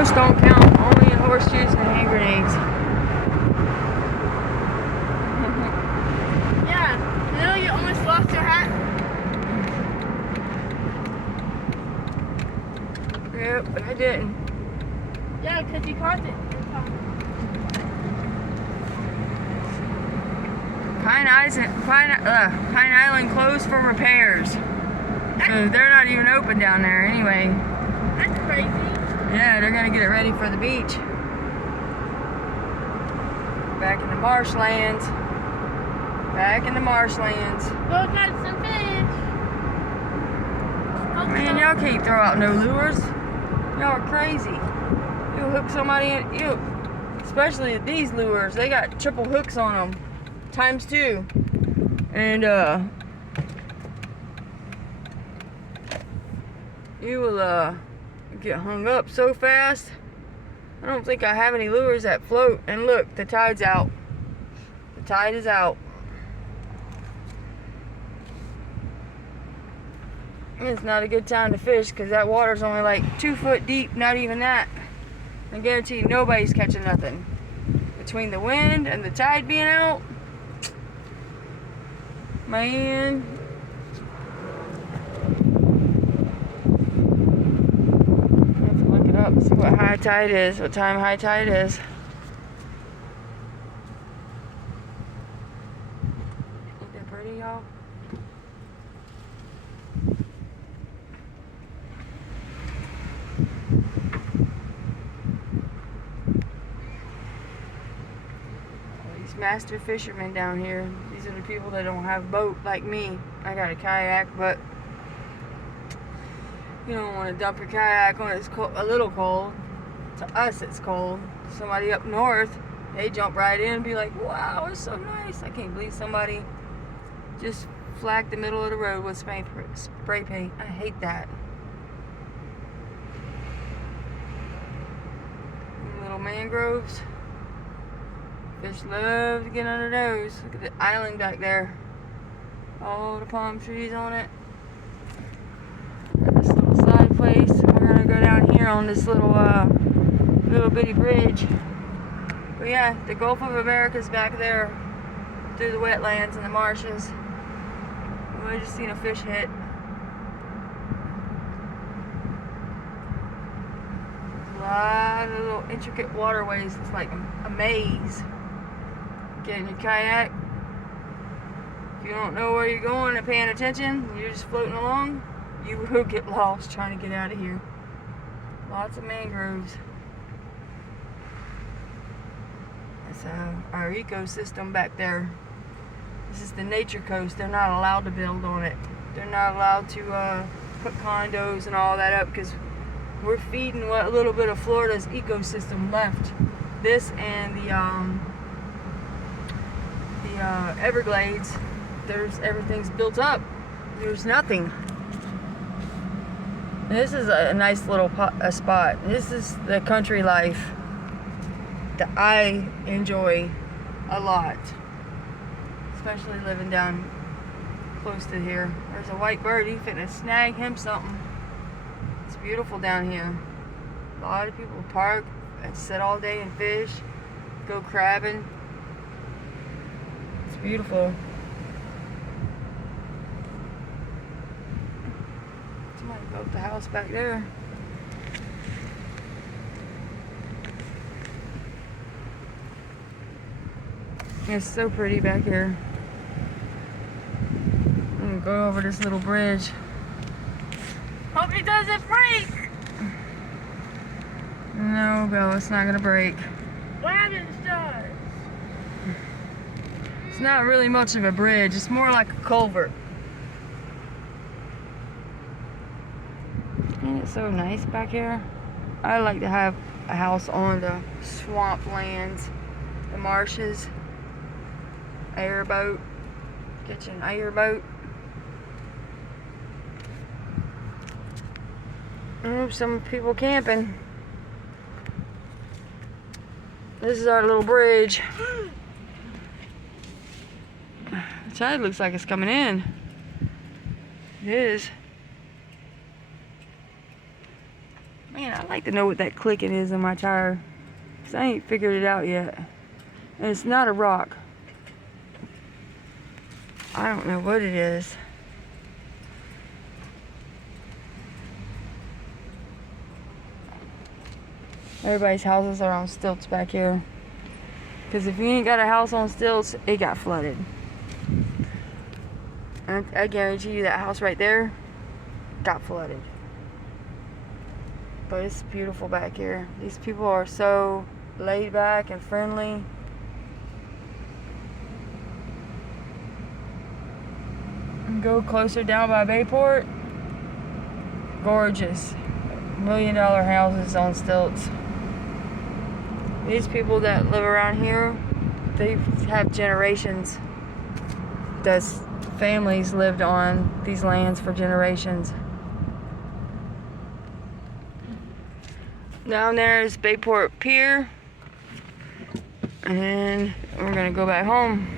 most don't count. Only horseshoes and hand grenades. Yeah, you know you almost lost your hat? Yep, but I didn't. Yeah, because you caught it. Pine Island closed for repairs. So they're not even open down there anyway. That's crazy. Yeah, they're gonna get it ready for the beach. Back in the marshlands. Back in the marshlands. Go catch some fish. Man, y'all can't throw out no lures. Y'all are crazy. You'll hook somebody in, especially these lures. They got triple hooks on them, ×2. And you will get hung up so fast. I don't think I have any lures that float. And look, the tide's out. The tide is out. It's not a good time to fish because that water's only like 2 foot deep, not even that. I guarantee you nobody's catching nothing. Between the wind and the tide being out, man. I have to look it up and see what high tide is, what time high tide is. Ain't that pretty, y'all? Master fishermen down here. These are the people that don't have a boat like me. I got a kayak, but you don't want to dump your kayak when it's a little cold. To us, it's cold. Somebody up north, they jump right in and be like, "Wow, it's so nice." I can't believe somebody just flagged the middle of the road with spray paint. I hate that. Little mangroves. Fish love to get under those. Look at the island back there. All the palm trees on it. This little side place. We're gonna go down here on this little bitty bridge. But yeah, the Gulf of America's back there through the wetlands and the marshes. We just seen a fish hit. There's a lot of little intricate waterways. It's like a maze. Get in your kayak. If you don't know where you're going and paying attention, you're just floating along, you will get lost trying to get out of here. Lots of mangroves. That's our ecosystem back there. This is the nature coast. They're not allowed to build on it. They're not allowed to put condos and all that up because we're feeding what little bit of Florida's ecosystem left. This and the Everglades, everything's built up. There's nothing. This is a nice little spot. This is the country life that I enjoy a lot, especially living down close to here. There's a white bird. He finna snag him something. It's beautiful down here. A lot of people park and sit all day and fish, go crabbing. It's beautiful. Somebody built the house back there. It's so pretty back here. I'm gonna go over this little bridge. Hope it doesn't break. No, Bill, it's not gonna break. What happens does? It's not really much of a bridge. It's more like a culvert. Ain't it so nice back here? I like to have a house on the swamp lands, the marshes, airboat, kitchen airboat. Oh, some people camping. This is our little bridge. The tide looks like it's coming in. It is. Man, I'd like to know what that clicking is in my tire. Because I ain't figured it out yet. And it's not a rock. I don't know what it is. Everybody's houses are on stilts back here. Because if you ain't got a house on stilts, it got flooded. And I guarantee you that house right there got flooded. But it's beautiful back here. These people are so laid back and friendly. And go closer down by Bayport. Gorgeous. $1 million houses on stilts. These people that live around here, they have generations. Those families lived on these lands for generations. Down there is Bayport Pier. And then we're gonna go back home.